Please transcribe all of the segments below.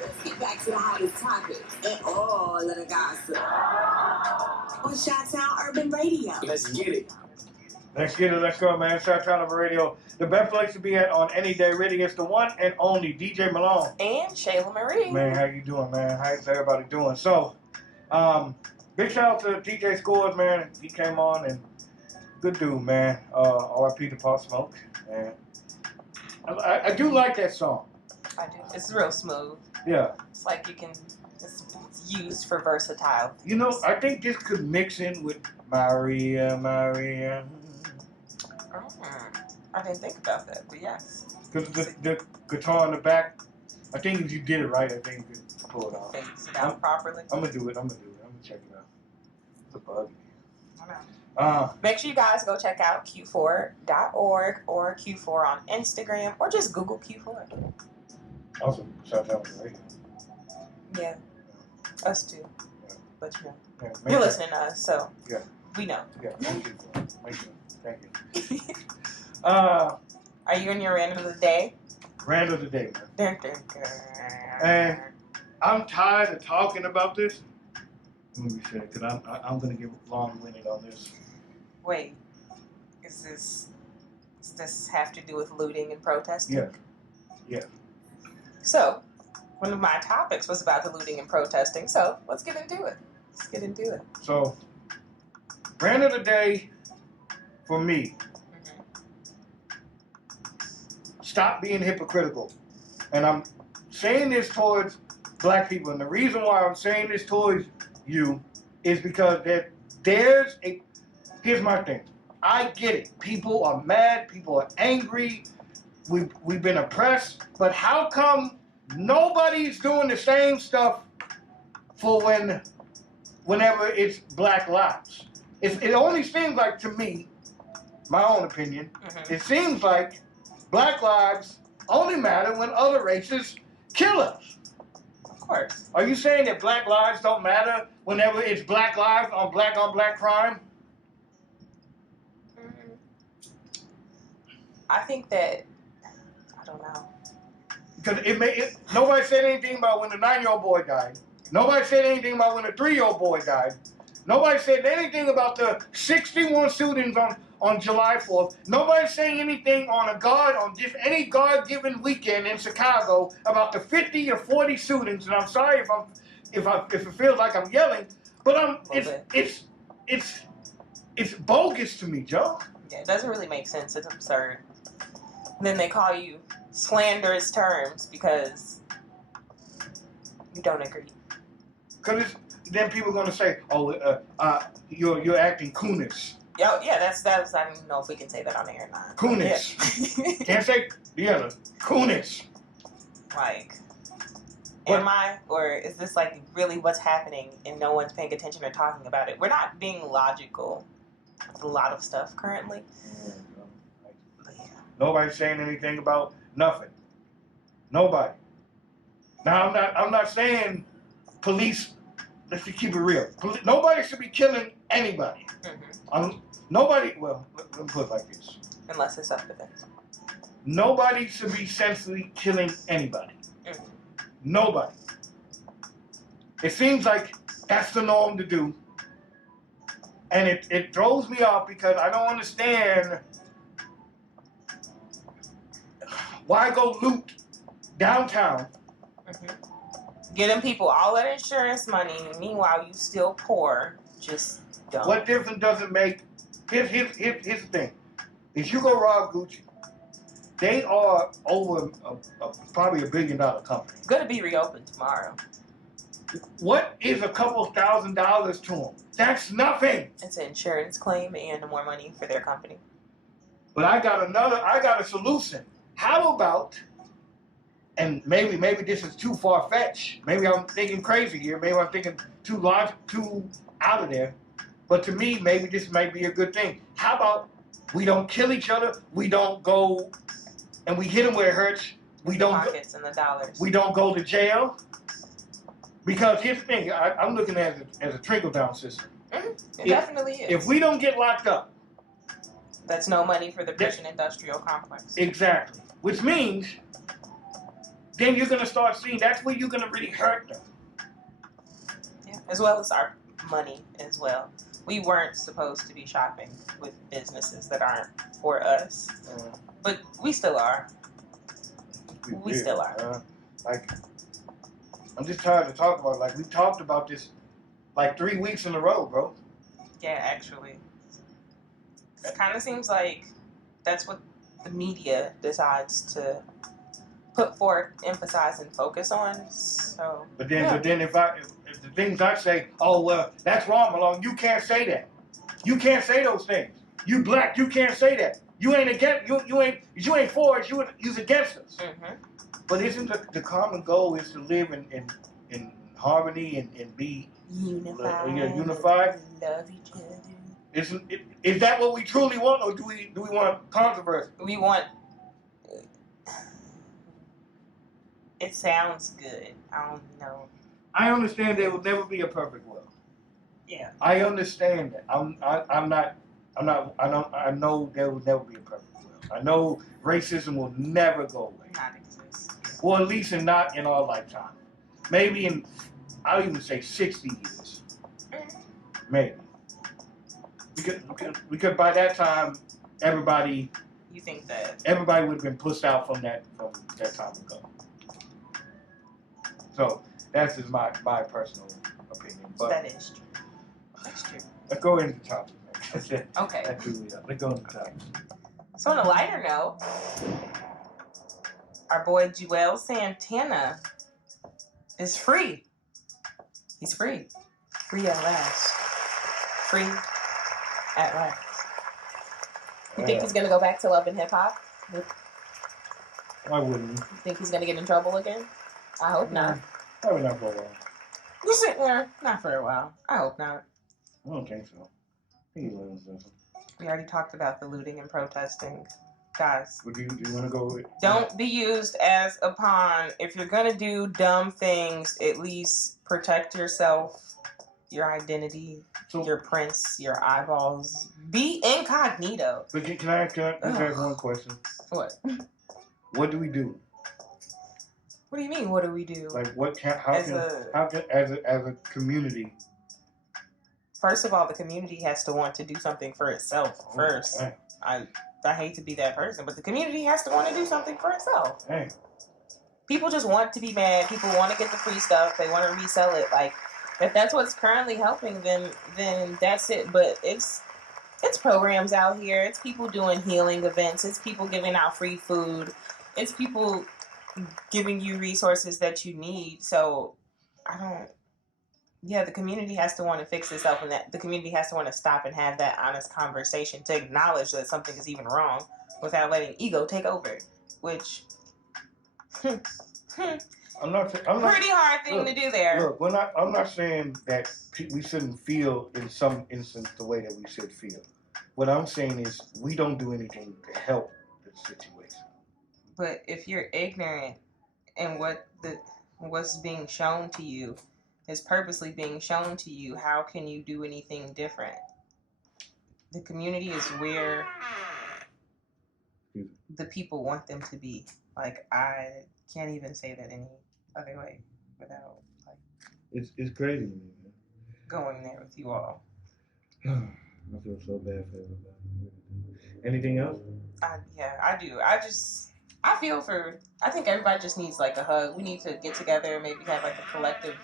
Let's get back to the hottest topics and all of the gossip on Chi-Town Urban Radio. Let's get it. Let's get it. Let's go, man. Chi-Town Urban Radio. The best place to be at on any day radio. It's the one and only DJ Malone. And Shayla Marie. Man, how you doing, man? How's everybody doing? So, big shout out to DJ Scores, man. He came on and good dude, man. R.I.P. to Pop Smoke. Man. I do like that song. I do. It's real smooth. Yeah. It's like it's used for versatile. You know, I think this could mix in with Maria. I didn't think about that, but yes. Because the guitar in the back, I think if you did it right, I think you could pull it off. Fades it out properly. I'm going to do it. I'm going to check it out. It's a bug. Make sure you guys go check out Q4.org or Q4 on Instagram or just Google Q4. Also, shout out to the radio. Yeah. Us too. Yeah. But you know. Yeah, You're listening to us, so yeah. We know. Yeah, thank you. Thank you. Are you in your random of the day? Random of the day, man. Dun, dun, dun. And I'm tired of talking about this. Let me say, because I'm going to get long-winded on this. Wait, does this have to do with looting and protesting? Yeah. Yeah. So, one of my topics was about the looting and protesting, so let's get into it. So, random of the day for me. Stop being hypocritical. And I'm saying this towards black people. And the reason why I'm saying this towards you is because here's my thing. I get it. People are mad. People are angry. We've been oppressed. But how come nobody's doing the same stuff for whenever it's Black lives? It only seems like, to me, my own opinion, it seems like Black lives only matter when other races kill us. Of course. Are you saying that Black lives don't matter whenever it's Black lives on black crime? I think that, I don't know. Because nobody said anything about when the 9-year-old boy died. Nobody said anything about when the 3-year-old boy died. Nobody said anything about the 61 shootings on July 4th. Nobody's saying anything on just any God-given weekend in Chicago about the 50 or 40 shootings. And I'm sorry if it feels like I'm yelling, but it's bogus to me, Joe. Yeah, it doesn't really make sense. It's absurd. And then they call you slanderous terms because you don't agree. Because then people are going to say, "Oh, you're acting coonish." Yeah, that's. I don't even know if we can say that on air or not. Coonish. Yeah. Can't say the other. Coonish. Like, am I, or is this like really what's happening and no one's paying attention or talking about it? We're not being logical with a lot of stuff currently. But yeah. Nobody's saying anything about nothing. Nobody. Now I'm not saying police. Let's just keep it real. Nobody should be killing anybody. Nobody. Well, let me put it like this. Unless it's self-defense. Nobody should be senselessly killing anybody. Nobody. It seems like that's the norm to do. And it throws me off because I don't understand why go loot downtown. Getting people all that insurance money, meanwhile you still poor. Just don't. What difference does it make? Here's the thing. If you go rob Gucci, they are over probably $1 billion company. Gonna be reopened tomorrow. What is a couple $1,000s to them? That's nothing. It's an insurance claim and more money for their company. But I got a solution. How about, and maybe this is too far-fetched. Maybe I'm thinking crazy here. Maybe I'm thinking too out of there. But to me, maybe this might be a good thing. How about we don't kill each other? We don't go and we hit them where it hurts. We don't pockets and the dollars. We don't go to jail. Because here's the thing. I'm looking at it as a trickle-down system. It definitely is. If we don't get locked up, that's no money for the prison industrial complex. Exactly. Which means then you're gonna start seeing. That's where you're gonna really hurt them. Yeah, as well as our money as well. We weren't supposed to be shopping with businesses that aren't for us, but we still are. We still are. Like, I'm just tired to talk about it. Like, we talked about this like 3 weeks in a row, bro. Yeah, actually. It kind of seems like that's what the media decides to put forth, emphasize, and focus on. So, but then if the things I say, oh well, that's wrong, Malone. You can't say that. You can't say those things. You black, you can't say that. You ain't against you ain't for us. You's against us. Mm-hmm. But isn't the common goal is to live in harmony and be unified? Love each other. Is that what we truly want, or do we want controversy? We want. It sounds good. I don't know. I understand there will never be a perfect world. Yeah. I understand that. I know there will never be a perfect world. I know racism will never go away. Not exist. Or at least not in our lifetime. Maybe I'll even say 60 years. Maybe. Because by that time, everybody. You think that? Everybody would have been pushed out from that time ago. So that's just my personal opinion. But that is true. That's true. Let's go into the topic. Okay. Let's go into the topic. So on a lighter note, our boy Joel Santana is free. He's free. Free at last. Free at last. You think he's gonna go back to Love and Hip Hop? Why wouldn't you? You think he's gonna get in trouble again? I hope not. Probably not for a while. You sit there, not for a while. I hope not. I don't think so. I think he learns something. We already talked about the looting and protesting. Guys, Would you want to go with? Don't be used as a pawn. If you're gonna do dumb things, at least protect yourself, your identity, your prints, your eyeballs. Be incognito. But can I ask one question? What? What do we do? What do you mean? What do we do? Like how can as a community? First of all, the community has to want to do something for itself first. Dang. I hate to be that person, but the community has to want to do something for itself. Dang. People just want to be mad. People want to get the free stuff. They want to resell it. Like, if that's what's currently helping, then that's it. But it's programs out here. It's people doing healing events. It's people giving out free food. It's people giving you resources that you need. So the community has to want to fix itself, and that the community has to want to stop and have that honest conversation to acknowledge that something is even wrong without letting ego take over, which I'm not pretty hard thing to do there. Look, I'm not saying that we shouldn't feel in some instance the way that we should feel. What I'm saying is we don't do anything to help the situation. But if you're ignorant and what's being shown to you is purposely being shown to you, how can you do anything different? The community is where the people want them to be. Like, I can't even say that any other way without it's crazy, man. Going there with you all. I feel so bad for everybody. Anything else? I do. I think everybody just needs like a hug. We need to get together and maybe have like a collective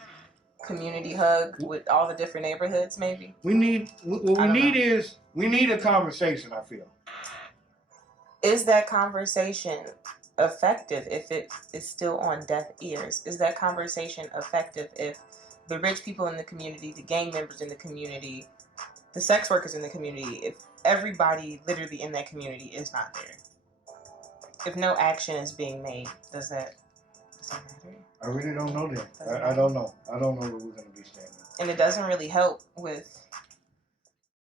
community hug with all the different neighborhoods, maybe. We need a conversation, I feel. Is that conversation effective if it is still on deaf ears? Is that conversation effective if the rich people in the community, the gang members in the community, the sex workers in the community, if everybody literally in that community is not there? If no action is being made, does that matter? I really don't know that. I don't know. I don't know where we're going to be standing. And it doesn't really help with